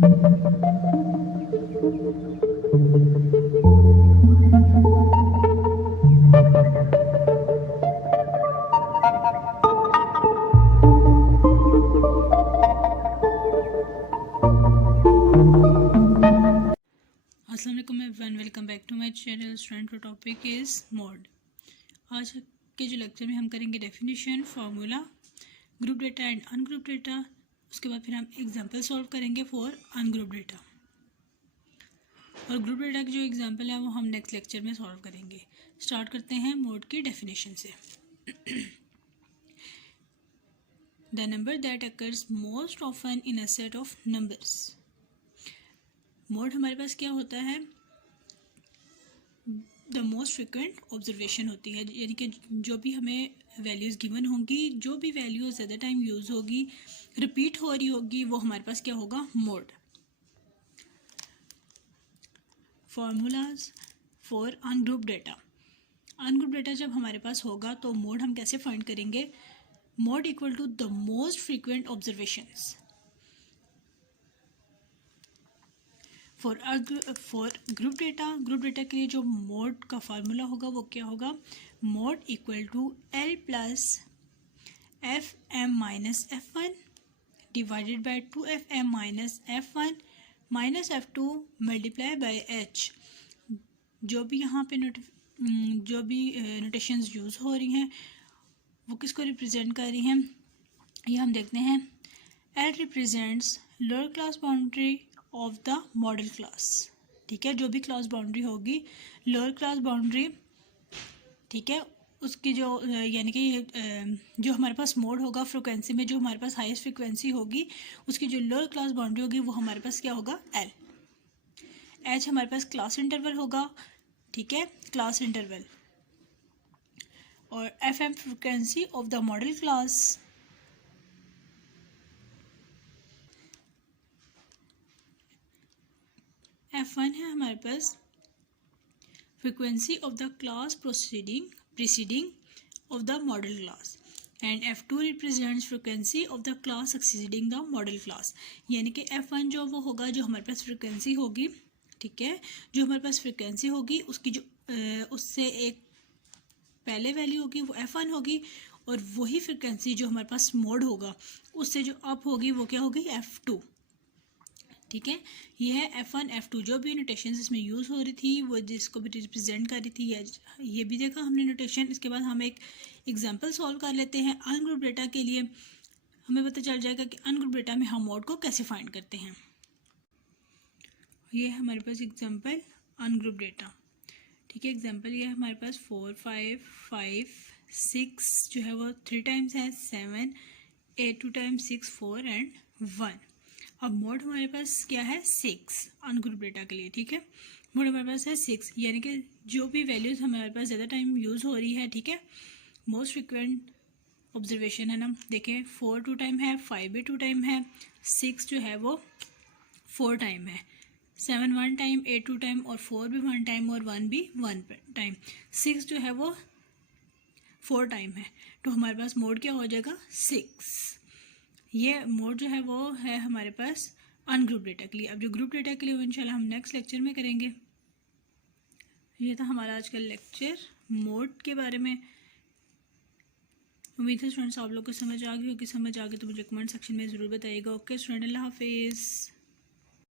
अस्सलाम वालेकुम everyone, welcome back to my channel. Student का टॉपिक इज़ मोड। आज के जो लेक्चर में हम करेंगे definition, formula, group data and ungroup data. उसके बाद फिर हम एग्जांपल सॉल्व करेंगे फॉर अनग्रुप डेटा, और ग्रुप डेटा की जो एग्जांपल है वो हम नेक्स्ट लेक्चर में सॉल्व करेंगे। स्टार्ट करते हैं मोड की डेफिनेशन से। The number that occurs most often in a set of numbers. Mode हमारे पास क्या होता है? द मोस्ट फ्रिक्वेंट ऑब्जर्वेशन होती है, यानी कि जो भी हमें वैल्यूज़ गिवन होंगी, जो भी वैल्यू ज़्यादा टाइम यूज़ होगी, रिपीट हो रही होगी, वो हमारे पास क्या होगा? Mode. Formulas for ungroup data. Ungroup data जब हमारे पास होगा तो मोड हम कैसे फाइंड करेंगे? Mode equal to the most frequent observations. For group data के लिए जो मोड का फार्मूला होगा वो क्या होगा? Mode equal to L plus F M minus F one divided by 2fm minus F one minus F two multiply by H. जो भी यहाँ पे जो भी नोटेशंस यूज़ हो रही हैं वो किसको रिप्रेजेंट कर रही हैं? ये हम देखते हैं। L represents lower class boundary of the modal class. ठीक है, जो भी क्लास बाउंड्री होगी, लोअर क्लास बाउंड्री, ठीक है, उसकी जो यानी कि जो हमारे पास मोड होगा, फ्रिक्वेंसी में जो हमारे पास हाईएस्ट फ्रिक्वेंसी होगी, उसकी जो लोअर क्लास बाउंड्री होगी वो हमारे पास क्या होगा? एल। एच हमारे पास क्लास इंटरवल होगा, ठीक है, क्लास इंटरवल। और F M frequency of the modal class. F1 है हमारे पास frequency of the class preceding of the modal class, and F2 represents frequency of the class succeeding the modal class. यानी कि F1 जो वो होगा, जो हमारे पास फ्रिक्वेंसी होगी, ठीक है, जो हमारे पास फ्रिक्वेंसी होगी उसकी जो उससे एक पहले वैल्यू होगी वो F1 होगी, और वही फ्रिक्वेंसी जो हमारे पास मोड होगा उससे जो अप होगी वो क्या होगी? F2। ठीक है, ये है F1 F2। जो भी नोटेशन इसमें यूज़ हो रही थी वो जिसको भी रिप्रेजेंट कर रही थी, ये भी देखा हमने नोटेशन। इसके बाद हम एक एग्जांपल सॉल्व कर लेते हैं अनग्रुप डेटा के लिए। हमें पता चल जाएगा कि अनग्रुप डेटा में हम मोड को कैसे फाइंड करते हैं। ये है हमारे पास एग्जाम्पल अनग्रुप डेटा। ठीक है, एग्जाम्पल ये है हमारे पास 4 5 5 6 जो है वो 3 टाइम्स है, 7 8 2 टाइम्स 6 4 एंड 1। अब मोड हमारे पास क्या है? 6 अनग्रुप डेटा के लिए। ठीक है, मोड हमारे पास है 6, यानी कि जो भी वैल्यूज़ हमारे पास ज़्यादा टाइम यूज़ हो रही है, ठीक है, मोस्ट फ्रिक्वेंट ऑब्जर्वेशन है ना। देखें, 4 2 टाइम है, 5 भी 2 टाइम है, 6 जो है वो 4 टाइम है, 7 1 टाइम, 8 2 टाइम, और 4 भी 1 टाइम, और 1 भी 1 टाइम। 6 जो है वो 4 टाइम है, तो हमारे पास मोड क्या हो जाएगा? 6। ये मोड जो है वो है हमारे पास अनग्रुप डेटा के लिए। अब जो ग्रुप डेटा के लिए वो इंशाल्लाह हम नेक्स्ट लेक्चर में करेंगे। ये था हमारा आज का लेक्चर मोड के बारे में। उम्मीद है स्टूडेंट्स आप लोग को समझ आ गई होगी। समझ आ गई तो मुझे कमेंट सेक्शन में ज़रूर बताइएगा। ओके स्टूडेंट, अल्लाह हाफिज़।